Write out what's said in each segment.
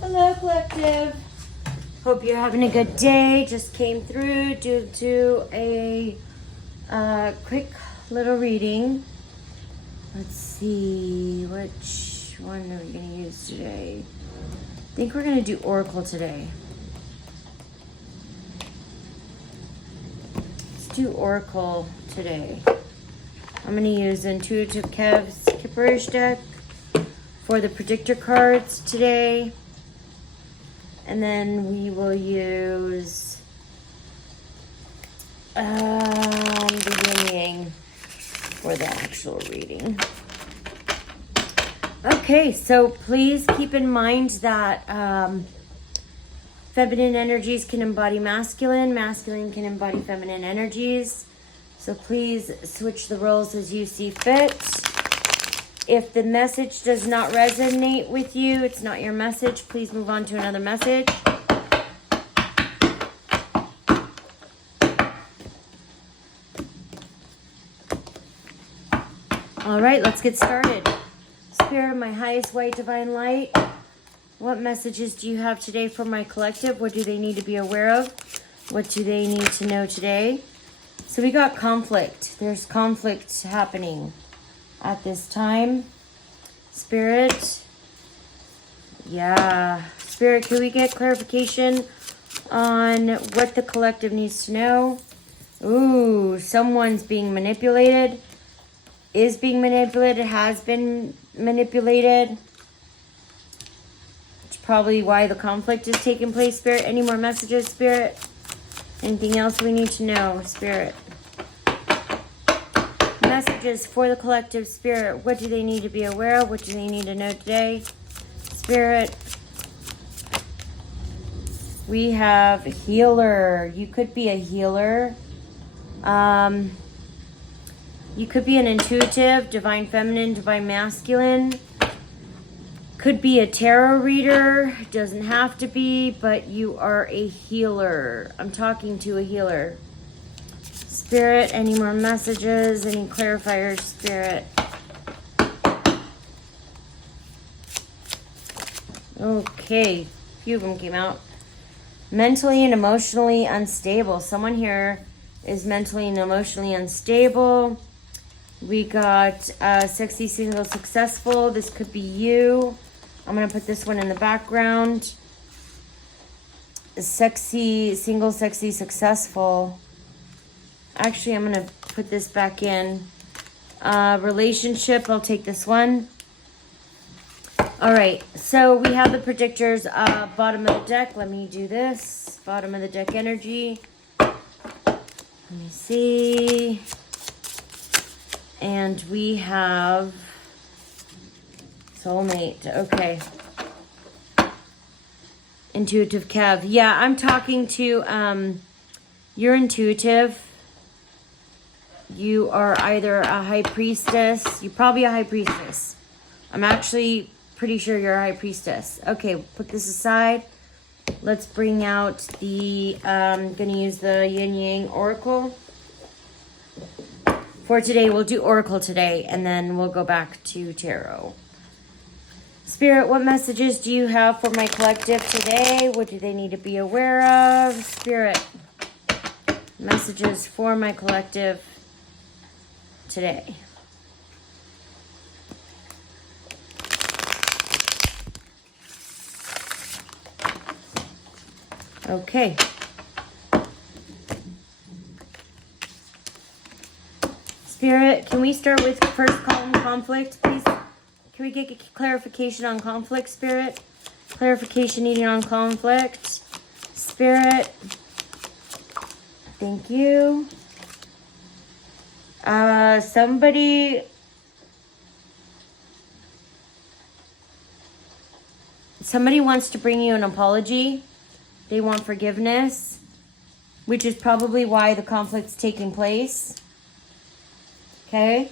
Hello, collective. Hope you're having a good day. Just came through to do a quick little reading. Let's see, which one are we going to use today? I think we're going to do Oracle today. Let's do Oracle today. I'm going to use Intuitive Kev's Kipperish deck for the predictor cards today. And then we will use the Yin Yang for the actual reading. Okay, so please keep in mind that feminine energies can embody masculine, masculine can embody feminine energies. So please switch the roles as you see fit. If the message does not resonate with you, it's not your message, please move on to another message. All right, let's get started. Spirit of my highest white divine light, what messages do you have today for my collective? What do they need to be aware of? What do they need to know today? So we got conflict. There's conflict happening at this time. Spirit. Yeah. Spirit, can we get clarification on what the collective needs to know? Ooh, someone's being manipulated. Is being manipulated. Has been manipulated. It's probably why the conflict is taking place, Spirit. Any more messages, Spirit? Anything else we need to know, Spirit? Messages for the collective, Spirit. What do they need to be aware of? What do they need to know today, Spirit? We have healer. You could be a healer. You could be an intuitive, divine feminine, divine masculine. Could be a tarot reader. Doesn't have to be, but you are a healer. I'm talking to a healer. Spirit, any more messages? Any clarifiers, Spirit? Okay, a few of them came out. Mentally and emotionally unstable. Someone here is mentally and emotionally unstable. We got sexy, single, successful. This could be you. I'm going to put this one in the background. Sexy, single, sexy, successful. Actually, I'm going to put this back in. Relationship, I'll take this one. All right, so we have the predictors. Bottom of the deck, let me do this. Bottom of the deck energy. Let me see. And we have soulmate. Okay. Intuitive Kev. Yeah, I'm talking to, you're intuitive. You are either a high priestess. You're probably a high priestess. I'm actually pretty sure you're a high priestess. Okay, put this aside. Let's bring out the, I'm going to use the Yin Yang Oracle. For today, we'll do Oracle today, and then we'll go back to Tarot. Spirit, what messages do you have for my collective today? What do they need to be aware of? Spirit, messages for my collective today. Okay. Spirit, can we start with first column conflict, please? Can we get clarification on conflict, Spirit? Clarification needed on conflict. Spirit. Thank you. Somebody wants to bring you an apology. They want forgiveness, which is probably why the conflict's taking place. Okay.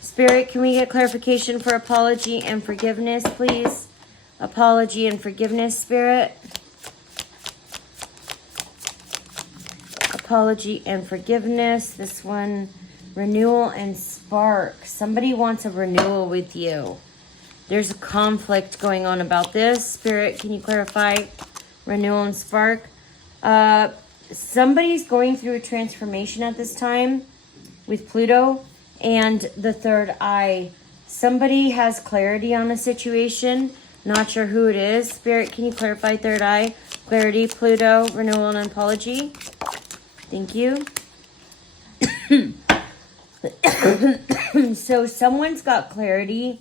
Spirit, can we get clarification for apology and forgiveness, please? Apology and forgiveness, Spirit. Apology and forgiveness. This one, renewal and spark. Somebody wants a renewal with you. There's a conflict going on about this. Spirit, can you clarify renewal and spark? Somebody's going through a transformation at this time with Pluto and the third eye. Somebody has clarity on a situation. Not sure who it is. Spirit, can you clarify third eye? Clarity, Pluto, renewal, and apology. Thank you. So someone's got clarity.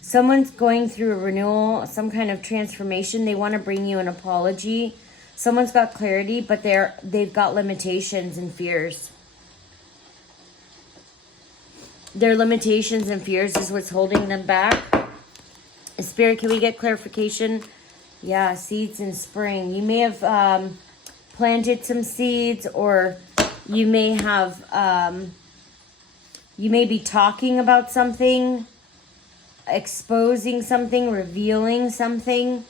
Someone's going through a renewal, some kind of transformation. They want to bring you an apology. Someone's got clarity, but they've got limitations and fears. Their limitations and fears is what's holding them back. Spirit, can we get clarification? Yeah, seeds in spring. You may have planted some seeds, or you may have, you may be talking about something, exposing something, revealing something.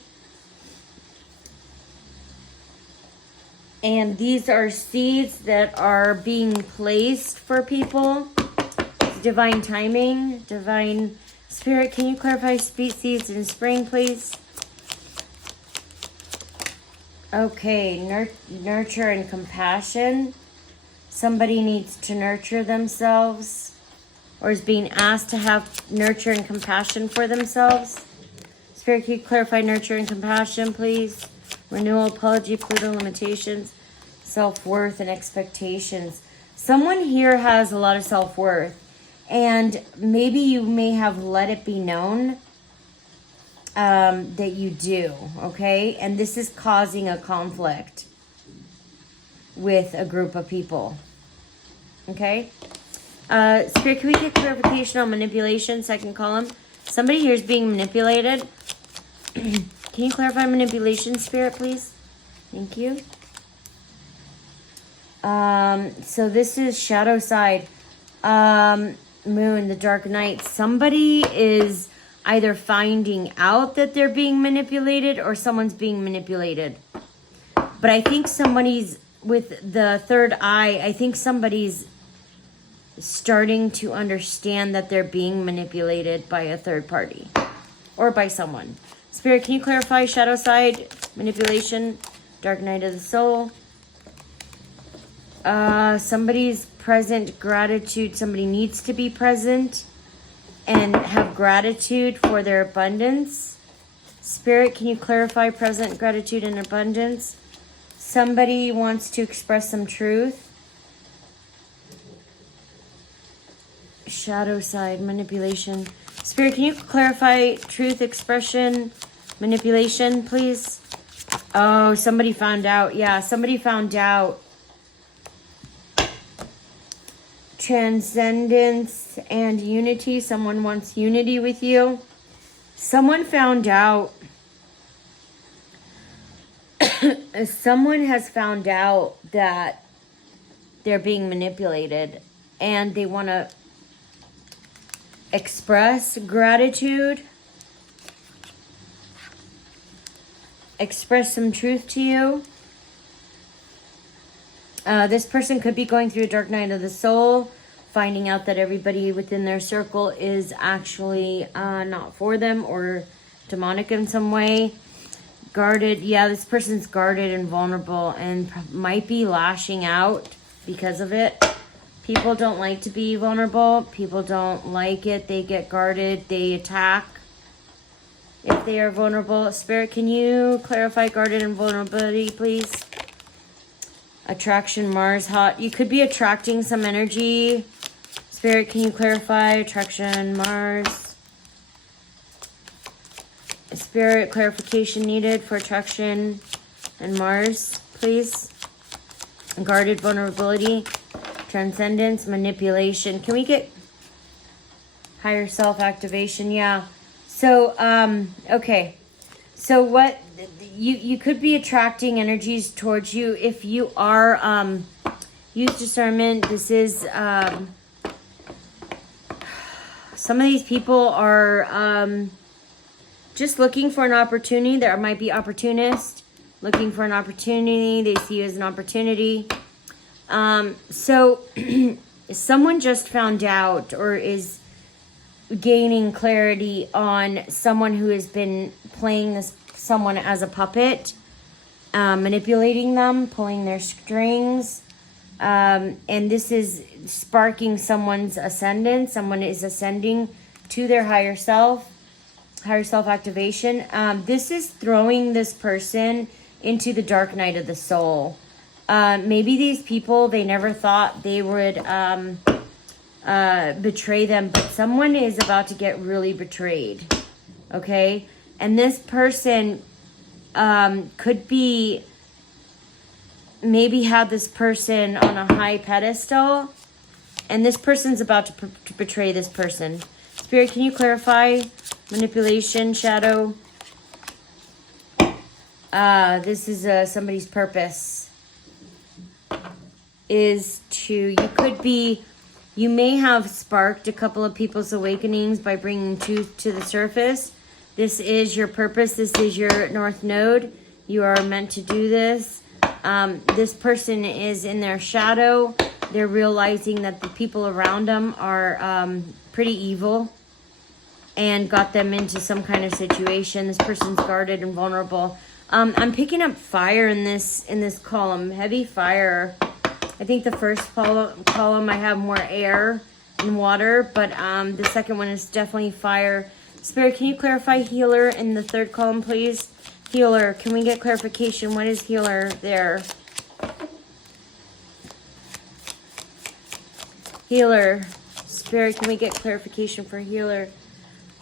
And these are seeds that are being placed for people. Divine timing, divine spirit. Can you clarify seeds in spring, please? Okay, nurture and compassion. Somebody needs to nurture themselves, or is being asked to have nurture and compassion for themselves. Spirit, can you clarify nurture and compassion, please? Renewal, apology, Pluto, limitations, self-worth, and expectations. Someone here has a lot of self-worth, and maybe you may have let it be known that you do, okay? And this is causing a conflict with a group of people, okay? Spirit, can we get clarification on manipulation, second column? Somebody here is being manipulated. Can you clarify manipulation, Spirit, please? Thank you. So this is shadow side. Moon, the dark night. Somebody is either finding out that they're being manipulated, or someone's being manipulated. But I think somebody's, with the third eye, I think somebody's starting to understand that they're being manipulated by a third party or by someone. Spirit, can you clarify shadow side, manipulation, dark night of the soul? Somebody's present gratitude. Somebody needs to be present and have gratitude for their abundance. Spirit, can you clarify present gratitude and abundance? Somebody wants to express some truth. Shadow side, manipulation. Spirit, can you clarify truth, expression, manipulation, please? Oh, somebody found out. Yeah, somebody found out. Transcendence and unity. Someone wants unity with you. Someone found out. Someone has found out that they're being manipulated, and they want to express gratitude, express some truth to you. This person could be going through a dark night of the soul, finding out that everybody within their circle is actually not for them or demonic in some way. Guarded. Yeah, this person's guarded and vulnerable and might be lashing out because of it. People don't like to be vulnerable. People don't like it. They get guarded. They attack if they are vulnerable. Spirit, can you clarify guarded and vulnerability, please? Attraction, Mars, hot. You could be attracting some energy. Spirit, can you clarify attraction, Mars? Spirit, clarification needed for attraction and Mars, please. Guarded, vulnerability, transcendence, manipulation. Can we get higher self activation? Yeah. So, okay. So what you could be attracting energies towards you if you are use discernment. This is some of these people are just looking for an opportunity. There might be opportunists looking for an opportunity. They see you as an opportunity. So someone just found out or is gaining clarity on someone who has been playing this someone as a puppet, manipulating them, pulling their strings. And this is sparking someone's ascendant. Someone is ascending to their higher self activation. This is throwing this person into the dark night of the soul. Maybe these people, they never thought they would betray them, but someone is about to get really betrayed. Okay? And this person could be, maybe have this person on a high pedestal, and this person's about to betray this person. Spirit, can you clarify manipulation, shadow? This is somebody's purpose is to, you may have sparked a couple of people's awakenings by bringing truth to the surface. This is your purpose. This is your North Node. You are meant to do this. This person is in their shadow. They're realizing that the people around them are pretty evil and got them into some kind of situation. This person's guarded and vulnerable. I'm picking up fire in this column, heavy fire. I think the first column I have more air and water, but the second one is definitely fire. Spirit, can you clarify healer in the third column, please? Healer, can we get clarification? What is healer there? Healer. Spirit, can we get clarification for healer?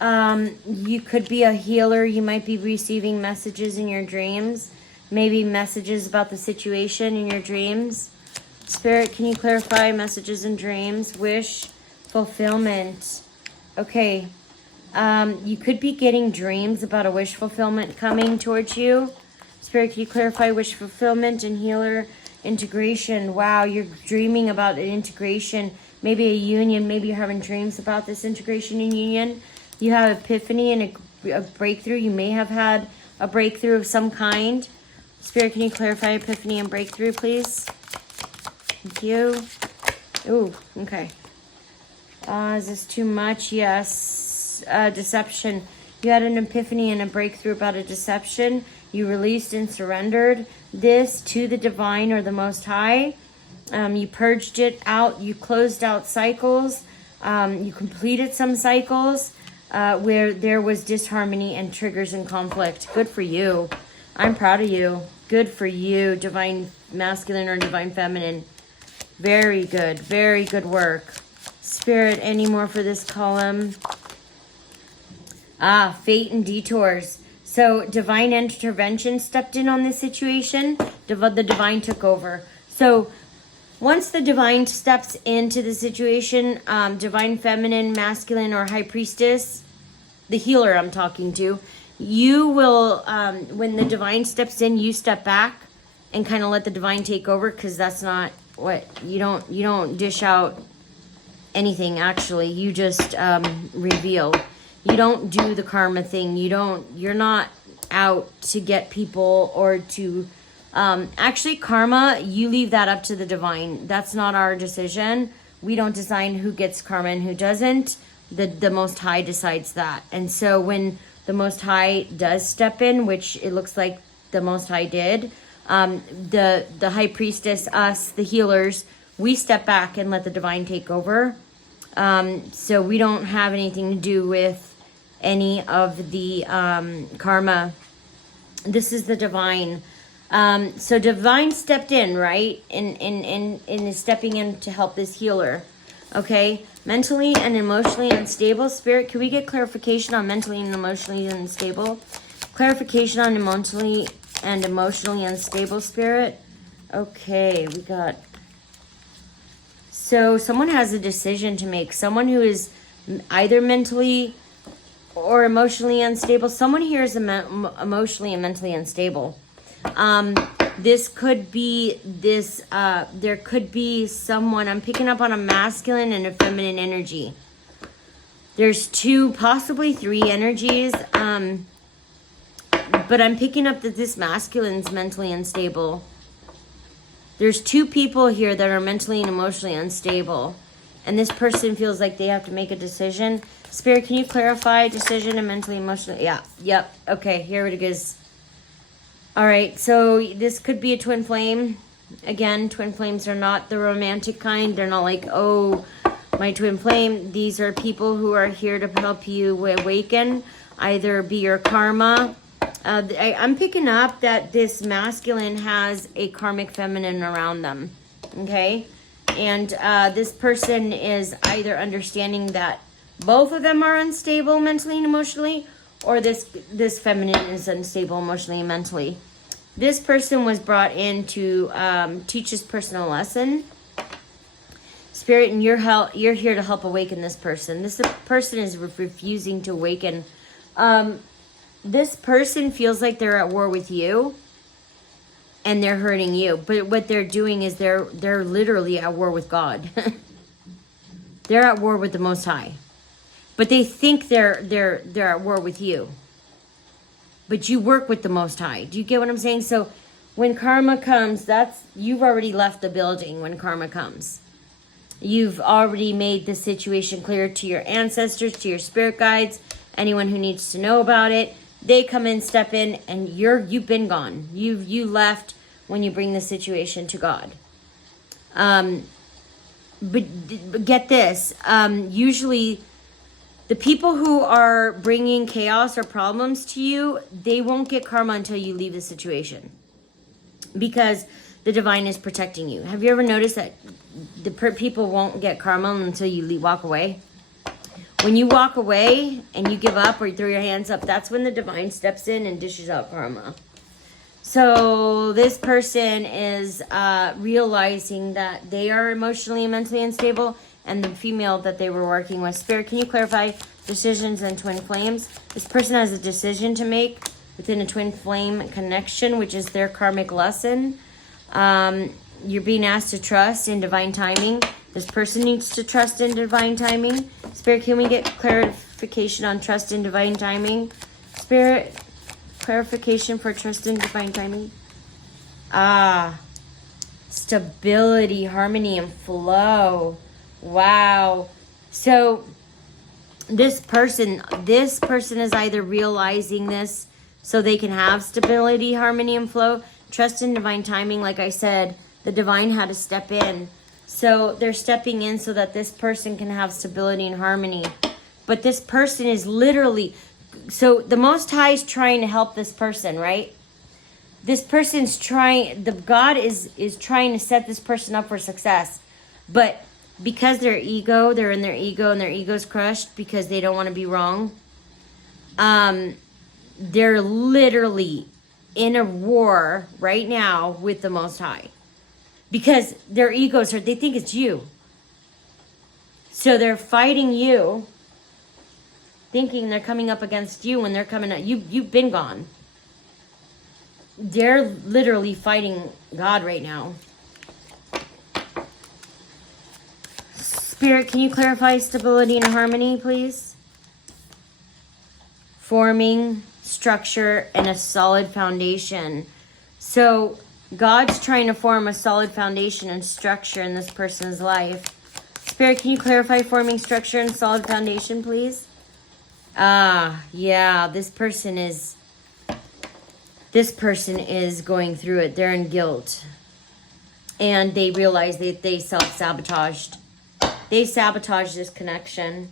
You could be a healer. You might be receiving messages in your dreams. Maybe messages about the situation in your dreams. Spirit, can you clarify messages in dreams? Wish fulfillment. Okay. You could be getting dreams about a wish fulfillment coming towards you. Spirit, can you clarify wish fulfillment and healer integration? Wow, you're dreaming about an integration, maybe a union. Maybe you're having dreams about this integration and union. You have epiphany and a breakthrough. You may have had a breakthrough of some kind. Spirit, can you clarify epiphany and breakthrough, please? Thank you. Ooh, okay. Is this too much? Yes. Deception. You had an epiphany and a breakthrough about a deception. You released and surrendered this to the divine or the Most High. You purged it out. You closed out cycles. You completed some cycles where there was disharmony and triggers and conflict. Good for you. I'm proud of you. Good for you, divine masculine or divine feminine. Very good. Very good work. Spirit, any more for this column? Fate and detours. So divine intervention stepped in on this situation. The divine took over. So once the divine steps into the situation, divine feminine, masculine, or high priestess, the healer I'm talking to, you will, when the divine steps in, you step back and kind of let the divine take over, because that's not what, you don't dish out anything, actually. You just reveal. You don't do the karma thing. You're not out to get people or to, actually karma, you leave that up to the divine. That's not our decision. We don't decide who gets karma and who doesn't. The Most High decides that. And so when the Most High does step in, which it looks like the Most High did, the high priestess, us, the healers, we step back and let the divine take over. So we don't have anything to do with any of the karma. This is the divine. So divine stepped in, right? And is stepping in to help this healer. Okay? Mentally and emotionally unstable. Spirit, can we get clarification on mentally and emotionally unstable? Clarification on mentally and emotionally unstable, Spirit. Okay, we got... So someone has a decision to make. Someone who is either mentally or emotionally unstable. Someone here is emotionally and mentally unstable. This could be this, there could be someone, I'm picking up on a masculine and a feminine energy. There's two, possibly three energies, but I'm picking up that this masculine's mentally unstable. There's two people here that are mentally and emotionally unstable. And this person feels like they have to make a decision. Spirit, can you clarify decision and mentally, emotionally? Yeah. Yep. Okay. Here it is. All right. So this could be a twin flame. Again, twin flames are not the romantic kind. They're not like, oh, my twin flame. These are people who are here to help you awaken, either be your karma. I'm picking up that this masculine has a karmic feminine around them. Okay. And this person is either understanding that both of them are unstable mentally and emotionally, or this feminine is unstable emotionally and mentally. This person was brought in to teach this person a lesson. Spirit, and you're here to help awaken this person. This person is refusing to awaken. This person feels like they're at war with you, and they're hurting you. But what they're doing is they're literally at war with God. They're at war with the Most High. But they think they're at war with you. But you work with the Most High. Do you get what I'm saying? So when karma comes, you've already left the building when karma comes. You've already made the situation clear to your ancestors, to your spirit guides, anyone who needs to know about it. They come in, step in, and you've been gone. You left when you bring the situation to God. But get this. Usually the people who are bringing chaos or problems to you, they won't get karma until you leave the situation, because the divine is protecting you. Have you ever noticed that the people won't get karma until you walk away? When you walk away and you give up or you throw your hands up, that's when the divine steps in and dishes out karma. So this person is realizing that they are emotionally and mentally unstable, and the female that they were working with. Spirit, can you clarify decisions and twin flames? This person has a decision to make within a twin flame connection, which is their karmic lesson. You're being asked to trust in divine timing. This person needs to trust in divine timing. Spirit, can we get clarification on trust in divine timing? Spirit, clarification for trust in divine timing. Stability, harmony, and flow. Wow. So this person is either realizing this so they can have stability, harmony, and flow. Trust in divine timing. Like I said, the divine had to step in. So they're stepping in so that this person can have stability and harmony. But this person is literally, so the Most High is trying to help this person, right? This person's trying, God is trying to set this person up for success. But because they're in their ego, and their ego's crushed because they don't want to be wrong, they're literally in a war right now with the Most High. Because their egos they think it's you. So they're fighting you, thinking they're coming up against you when they're coming up. You've been gone. They're literally fighting God right now. Spirit, can you clarify stability and harmony, please? Forming, structure, and a solid foundation. So God's trying to form a solid foundation and structure in this person's life. Spirit, can you clarify forming, structure, and solid foundation, please? Yeah, this person is going through it. They're in guilt. And they realize that they self-sabotaged. They sabotaged this connection.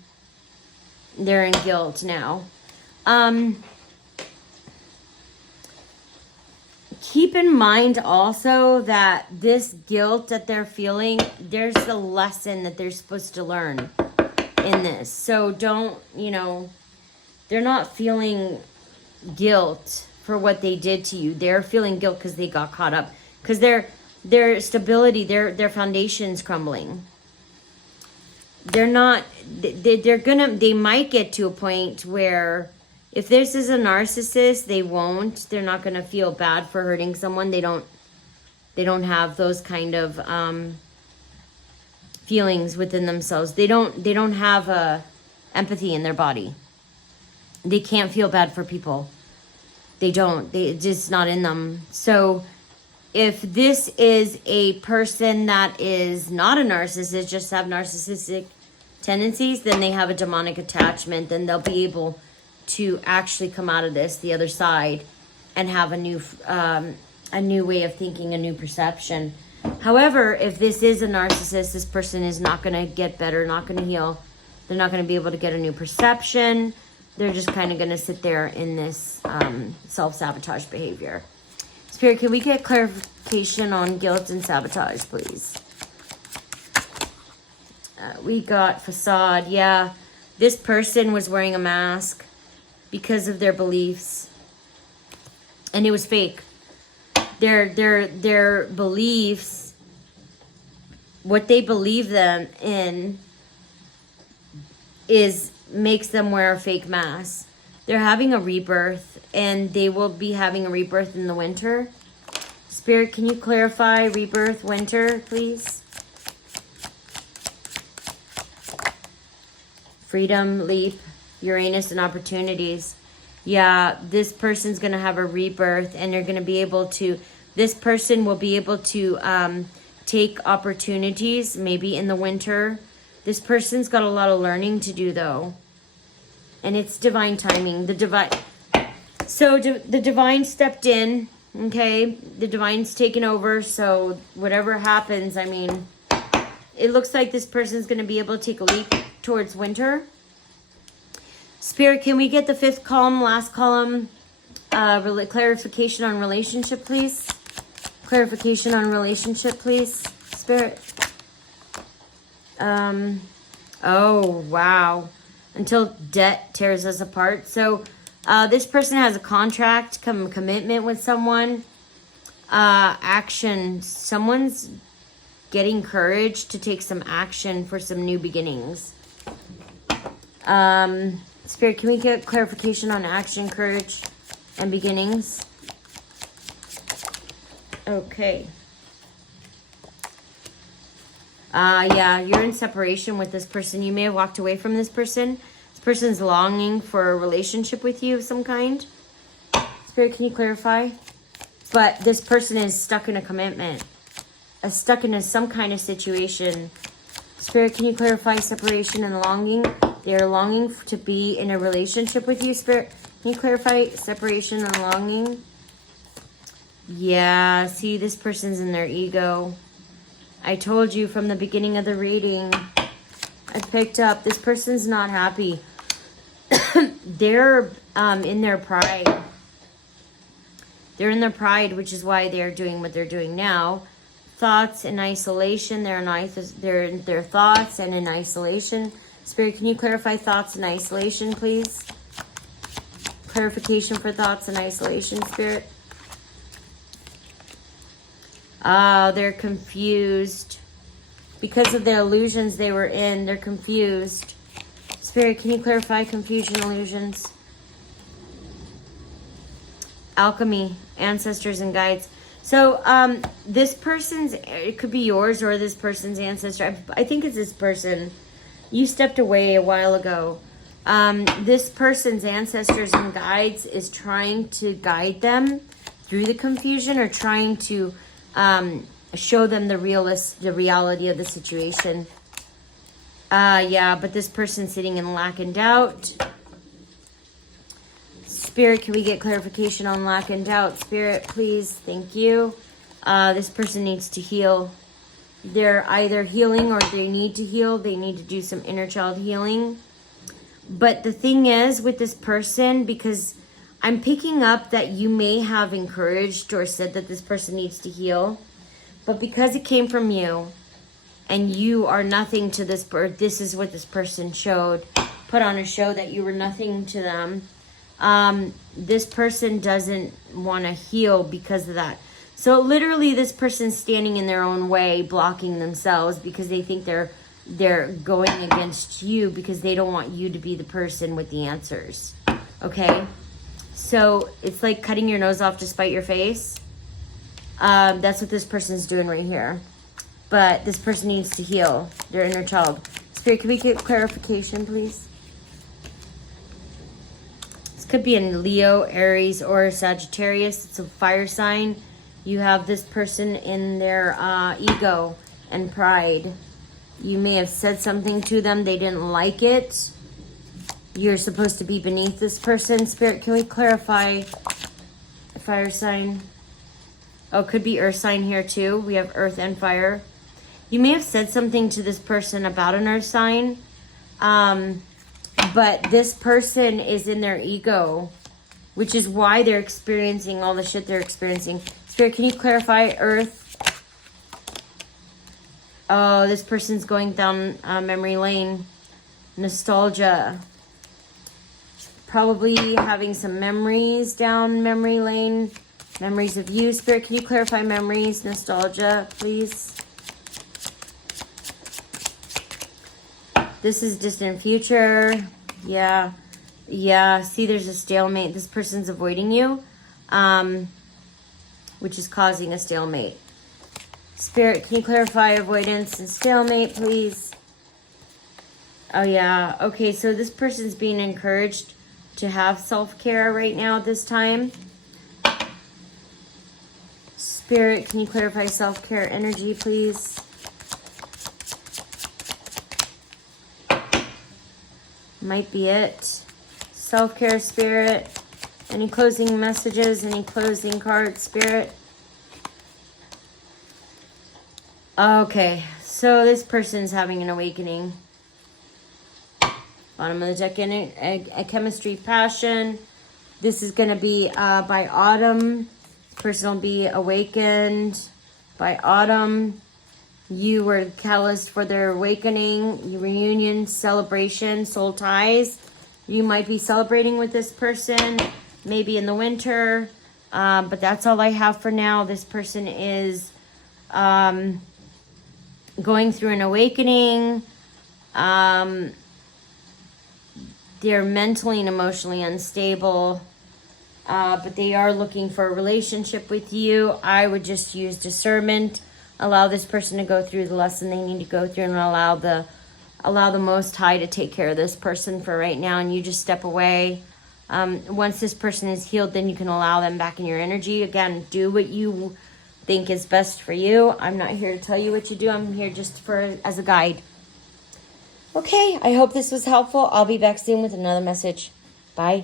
They're in guilt now. Keep in mind also that this guilt that they're feeling, there's a lesson that they're supposed to learn in this. So don't, they're not feeling guilt for what they did to you. They're feeling guilt because they got caught up. Because their stability, their foundation's crumbling. They're not, they might get to a point where if this is a narcissist, they're not going to feel bad for hurting someone. They don't have those kind of feelings within themselves. They don't have empathy in their body. They can't feel bad for people. It's just not in them. So if this is a person that is not a narcissist, just have narcissistic tendencies, then they have a demonic attachment. Then they'll be able to actually come out of this, the other side, and have a new way of thinking, a new perception. However, if this is a narcissist, this person is not going to get better, not going to heal. They're not going to be able to get a new perception. They're just kind of going to sit there in this self-sabotage behavior. Spirit, can we get clarification on guilt and sabotage, please? We got facade. Yeah, this person was wearing a mask because of their beliefs, and it was fake. Their beliefs, what they believe them in, makes them wear a fake mask. They're having a rebirth, and they will be having a rebirth in the winter. Spirit, can you clarify rebirth, winter, please? Freedom, leap, Uranus, and opportunities. Yeah, this person's going to have a rebirth, and they're going to be able to, this person will be able to take opportunities, maybe in the winter. This person's got a lot of learning to do, though. And it's divine timing. The divine stepped in, okay? The divine's taken over, so whatever happens, I mean, it looks like this person's going to be able to take a leap towards winter. Spirit, can we get the fifth column, last column, clarification on relationship, please? Clarification on relationship, please, Spirit. Oh, wow. Until debt tears us apart. So, this person has a contract, commitment with someone. Action. Someone's getting courage to take some action for some new beginnings. Spirit, can we get clarification on action, courage, and beginnings? Okay. Yeah, you're in separation with this person. You may have walked away from this person. This person's longing for a relationship with you of some kind. Spirit, can you clarify? But this person is stuck in a commitment. Stuck in some kind of situation. Spirit, can you clarify separation and longing? They're longing to be in a relationship with you, Spirit. Can you clarify separation and longing? Yeah, see, this person's in their ego. I told you from the beginning of the reading, I picked up, this person's not happy. They're in their pride. They're in their pride, which is why they're doing what they're doing now. Thoughts in isolation. They're in their thoughts and in isolation. Spirit, can you clarify thoughts in isolation, please? Clarification for thoughts in isolation, Spirit. They're confused. Because of the illusions they were in, they're confused. Spirit, can you clarify confusion, illusions? Alchemy, ancestors and guides. So, this person's, it could be yours or this person's ancestor. I think it's this person. You stepped away a while ago. This person's ancestors and guides is trying to guide them through the confusion, or trying to show them the reality of the situation. Yeah, but this person's sitting in lack and doubt. Spirit, can we get clarification on lack and doubt? Spirit, please. Thank you. This person needs to heal. They're either healing or they need to heal. They need to do some inner child healing. But the thing is with this person, because I'm picking up that you may have encouraged or said that this person needs to heal, but because it came from you and you are nothing to this person, this is what this person showed, put on a show that you were nothing to them. This person doesn't want to heal because of that. So literally this person's standing in their own way, blocking themselves because they think they're going against you because they don't want you to be the person with the answers. Okay? So it's like cutting your nose off to spite your face. That's what this person's doing right here. But this person needs to heal their inner child. Spirit, can we get clarification, please? This could be in Leo, Aries, or Sagittarius. It's a fire sign. You have this person in their ego and pride. You may have said something to them. They didn't like it. You're supposed to be beneath this person. Spirit, can we clarify fire sign? Oh, could be earth sign here too. We have earth and fire. You may have said something to this person about an earth sign. But this person is in their ego, which is why they're experiencing all the shit they're experiencing. Spirit, can you clarify earth? Oh, this person's going down memory lane. Nostalgia. Probably having some memories down memory lane. Memories of you. Spirit, can you clarify memories? Nostalgia, please. This is distant future. Yeah. Yeah. See, there's a stalemate. This person's avoiding you, which is causing a stalemate. Spirit, can you clarify avoidance and stalemate, please? Oh, yeah. Okay, so this person's being encouraged to have self-care right now at this time. Spirit, can you clarify self-care energy, please? Might be it. Self-care, Spirit. Any closing messages? Any closing cards, Spirit? Okay, so this person's having an awakening. Bottom of the deck, a chemistry passion. This is going to be by autumn. This person will be awakened by autumn. You were catalyst for their awakening, reunion, celebration, soul ties. You might be celebrating with this person, maybe in the winter. But that's all I have for now. This person is going through an awakening. They're mentally and emotionally unstable. But they are looking for a relationship with you. I would just use discernment. Allow this person to go through the lesson they need to go through, and allow the Most High to take care of this person for right now, and you just step away. Once this person is healed, then you can allow them back in your energy. Again, do what you think is best for you. I'm not here to tell you what you do. I'm here just as a guide. Okay, I hope this was helpful. I'll be back soon with another message. Bye.